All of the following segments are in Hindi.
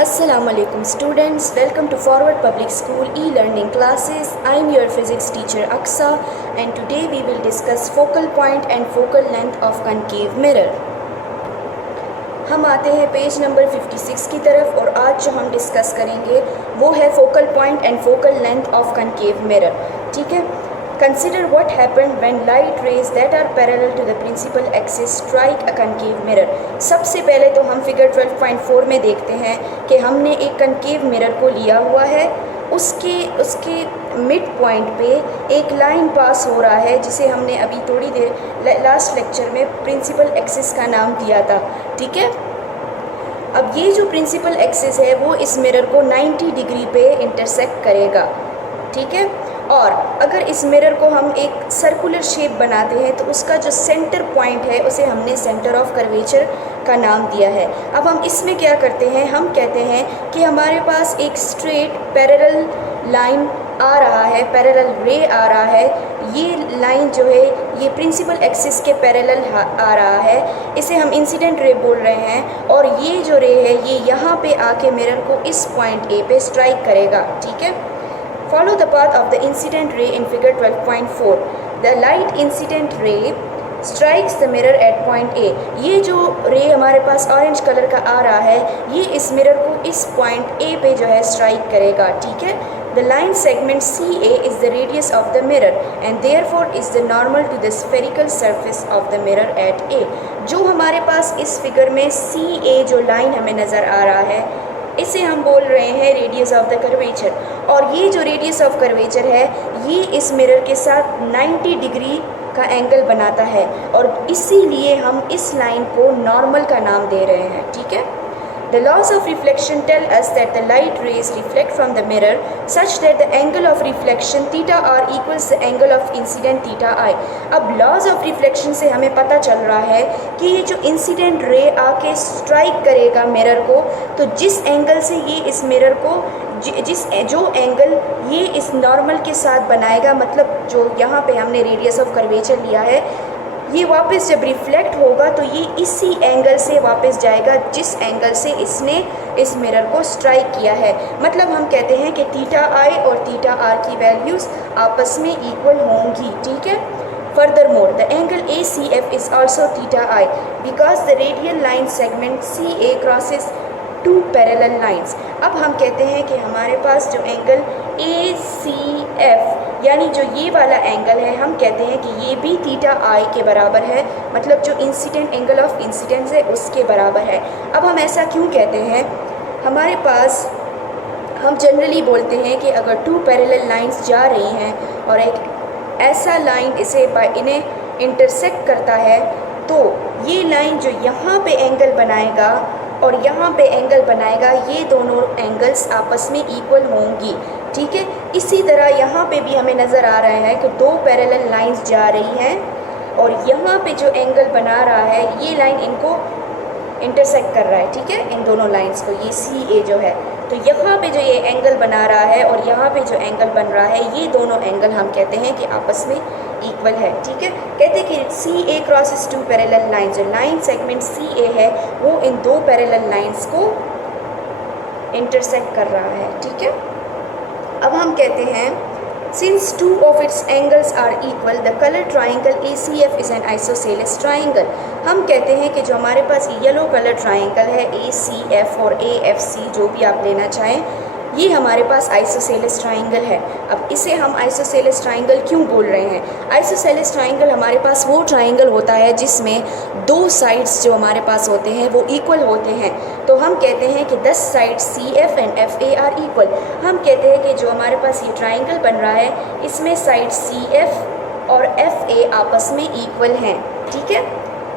Assalamualaikum students, welcome to Forward Public School e-learning classes. I am your physics teacher Aksa and today we will discuss focal point and focal length of concave mirror. हम आते हैं पेज नंबर 56 की तरफ और आज जो हम डिस्कस करेंगे वो है focal point and focal length of concave mirror. ठीक है. Consider what happened when light rays that are parallel to the principal axis strike a concave mirror. सबसे पहले तो हम फिगर 12.4 में देखते हैं कि हमने एक कनकेव मिरर को लिया हुआ है, उसके मिड पॉइंट पे एक लाइन पास हो रहा है जिसे हमने अभी थोड़ी देर लास्ट लेक्चर में प्रिंसिपल एक्सिस का नाम दिया था. ठीक है. अब ये जो प्रिंसिपल एक्सिस है वो इस मिरर को 90 डिग्री पे इंटरसेक्ट करेगा. ठीक है. और अगर इस मिरर को हम एक सर्कुलर शेप बनाते हैं तो उसका जो सेंटर पॉइंट है उसे हमने सेंटर ऑफ कर्वेचर का नाम दिया है. अब हम इसमें क्या करते हैं, हम कहते हैं कि हमारे पास एक स्ट्रेट पैरेलल लाइन आ रहा है, पैरेलल रे आ रहा है. ये लाइन जो है ये प्रिंसिपल एक्सिस के पैरेलल आ रहा है, इसे हम इंसिडेंट रे बोल रहे हैं. और ये जो रे है ये यहाँ पे आके मिरर को इस पॉइंट ए पे स्ट्राइक करेगा. ठीक है. Follow the path of the incident ray in figure 12.4. The light incident ray strikes the mirror at point A. ये जो रे हमारे पास ऑरेंज कलर का आ रहा है ये इस मिरर को इस पॉइंट A पे जो है स्ट्राइक करेगा. ठीक है. The line segment CA is the radius of the mirror and therefore is the normal to the spherical surface of the mirror at A. जो हमारे पास इस फिगर में CA जो लाइन हमें नज़र आ रहा है इसे हम बोल रहे हैं रेडियस ऑफ द कर्वेचर. और ये जो रेडियस ऑफ कर्वेचर है ये इस मिरर के साथ 90 डिग्री का एंगल बनाता है और इसीलिए हम इस लाइन को नॉर्मल का नाम दे रहे हैं. ठीक है. The laws of reflection tell us that the light rays reflect from the mirror such that the angle of reflection theta r equals the angle of incident theta I. अब laws of reflection से हमें पता चल रहा है कि ये जो इंसिडेंट रे आके स्ट्राइक करेगा मिरर को तो जिस एंगल से ये इस मिरर को जो एंगल ये इस नॉर्मल के साथ बनाएगा, मतलब जो यहाँ पे हमने रेडियस ऑफ कर्वेचर लिया है, ये वापस जब रिफ्लेक्ट होगा तो ये इसी एंगल से वापस जाएगा जिस एंगल से इसने इस मिरर को स्ट्राइक किया है. मतलब हम कहते हैं कि थीटा आई और थीटा आर की वैल्यूज़ आपस में इक्वल होंगी. ठीक है. Furthermore, the angle ACF is also theta I because the radial line segment CA crosses two parallel lines. अब हम कहते हैं कि हमारे पास जो एंगल ACF यानी जो ये वाला एंगल है हम कहते हैं कि ये भी थीटा आई के बराबर है, मतलब जो इंसिडेंट एंगल ऑफ इंसिडेंस है उसके बराबर है. अब हम ऐसा क्यों कहते हैं, हमारे पास हम जनरली बोलते हैं कि अगर टू पैरेलल लाइंस जा रही हैं और एक ऐसा लाइन इन्हें इंटरसेक्ट करता है तो ये लाइन जो यहाँ पे एंगल बनाएगा और यहाँ पे एंगल बनाएगा ये दोनों एंगल्स आपस में इक्वल होंगी. ठीक है. इसी तरह यहाँ पे भी हमें नज़र आ रहा है कि दो पैरेलल लाइंस जा रही हैं और यहाँ पे जो एंगल बना रहा है ये लाइन इनको इंटरसेक्ट कर रहा है. ठीक है. इन दोनों लाइंस को ये CA जो है तो यहाँ पे जो ये एंगल बना रहा है और यहाँ पे जो एंगल बन रहा है ये दोनों एंगल हम कहते हैं कि आपस में इक्वल है. ठीक है. कहते हैं कि CA crosses two parallel lines. जो लाइन सेगमेंट CA है वो इन दो पैरेलल लाइंस को इंटरसेक्ट कर रहा है. ठीक है. अब हम कहते हैं since two of its angles are equal the color triangle ACF is an isosceles triangle. हम कहते हैं कि जो हमारे पास येलो कलर ट्राइंगल है ACF और AFC जो भी आप लेना चाहें ये हमारे पास आइसोसेलेस ट्राइंगल है. अब इसे हम आइसोसेलेस ट्राइंगल क्यों बोल रहे हैं, आइसोसेलेस ट्राइंगल हमारे पास वो ट्राइंगल होता है जिसमें दो साइड्स जो हमारे पास होते हैं वो इक्वल होते हैं. तो हम कहते हैं कि 10 sides CF and FA are equal. हम कहते हैं कि जो हमारे पास ये ट्राइंगल बन रहा है इसमें साइड CF और FA आपस में इक्वल हैं. ठीक है.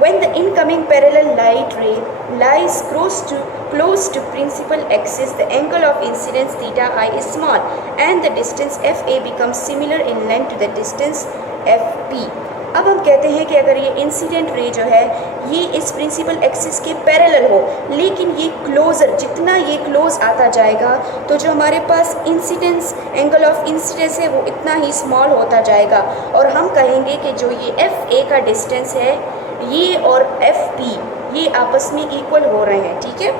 When the incoming parallel light ray lies close to principal axis, the angle of incidence theta I is small and the distance FA becomes similar in length to the distance FP. अब हम कहते हैं कि अगर ये इंसिडेंट रे जो है ये इस प्रिंसिपल एक्सिस के पैरेलल हो लेकिन ये क्लोज़र जितना ये क्लोज आता जाएगा तो जो हमारे पास इंसिडेंस एंगल ऑफ इंसिडेंस है वो इतना ही स्मॉल होता जाएगा और हम कहेंगे कि जो ये FA का डिस्टेंस है ये और FP ये आपस में इक्वल हो रहे हैं. ठीक है.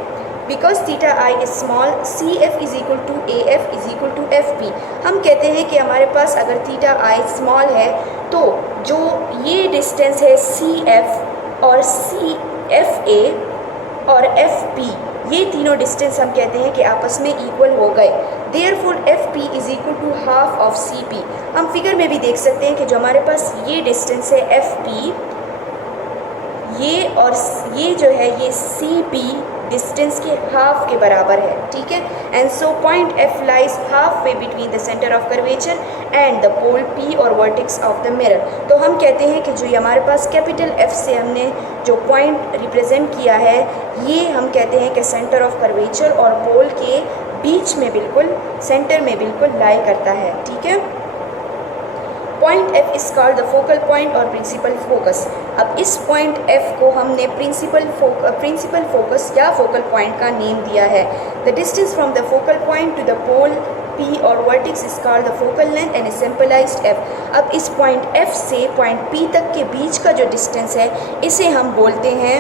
Because theta i is small C F is equal to A F is equal to F P. हम कहते हैं कि हमारे पास अगर थीटा आई स्मॉल है तो जो ये डिस्टेंस है सी एफ और सी एफ ए और एफ पी, ये तीनों डिस्टेंस हम कहते हैं कि आपस में इक्वल हो गए। Therefore F P is equal to half of C P. हम फिगर में भी देख सकते हैं कि जो हमारे पास ये डिस्टेंस है एफ पी, ये और ये जो है ये सी पी डिस्टेंस के हाफ के बराबर है, ठीक है। And so point F lies half way between the centre of curvature and the pole P और वर्टेक्स ऑफ द मिरर। तो हम कहते हैं कि जो ये हमारे पास कैपिटल एफ से हमने जो पॉइंट रिप्रेजेंट किया है, ये हम कहते हैं कि सेंटर ऑफ कर्वेचर और पोल के बीच में बिल्कुल सेंटर में बिल्कुल लाई करता है, ठीक है। Point F is called the focal point or principal focus. अब इस पॉइंट एफ को हमने प्रिंसिपल फोकस या फोकल पॉइंट का नेम दिया है। The distance from the focal point to the pole P or vertex is called the focal length and symbolised f। अब इस पॉइंट f से पॉइंट P तक के बीच का जो डिस्टेंस है, इसे हम बोलते हैं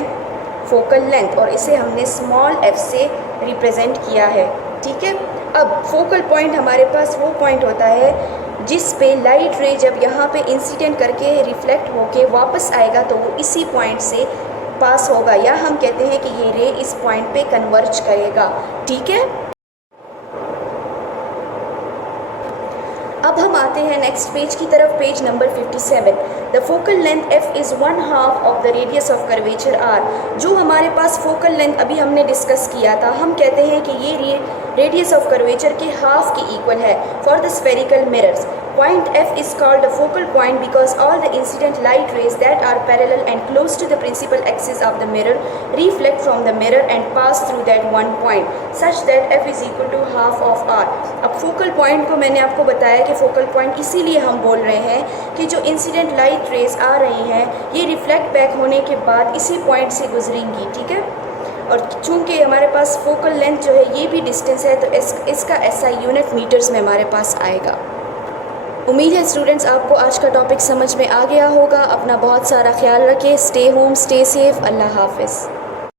फोकल लेंथ और इसे हमने स्मॉल f से रिप्रेजेंट किया है, ठीक है। अब फोकल पॉइंट हमारे पास वो पॉइंट होता है जिस पे लाइट रे जब यहाँ पे इंसिडेंट करके रिफ्लेक्ट होके वापस आएगा तो वो इसी पॉइंट से पास होगा, या हम कहते हैं कि ये रे इस पॉइंट पे कन्वर्ज करेगा, ठीक है। अब हम आते हैं नेक्स्ट पेज की तरफ, page number 57। The focal length f is 1/2 of the radius of curvature r। जो हमारे पास फोकल लेंथ अभी हमने डिस्कस किया था, हम कहते हैं कि ये रेडियस ऑफ कर्वेचर के हाफ के इक्वल है for the spherical mirrors. Point F is called the focal point because all the incident light rays that are parallel and close to the principal axis of the mirror reflect from the mirror and pass through that one point such that F is equal to half of R। अब focal point को मैंने आपको बताया कि focal point इसीलिए हम बोल रहे हैं कि जो incident light rays आ रही हैं ये reflect back होने के बाद इसी point से गुजरेंगी, ठीक है। और चूंकि हमारे पास focal length जो है ये भी distance है तो इसका SI यूनिट मीटर्स में हमारे पास आएगा। उम्मीद है स्टूडेंट्स आपको आज का टॉपिक समझ में आ गया होगा। अपना बहुत सारा ख्याल रखें। Stay home, stay safe. अल्लाह हाफिज़।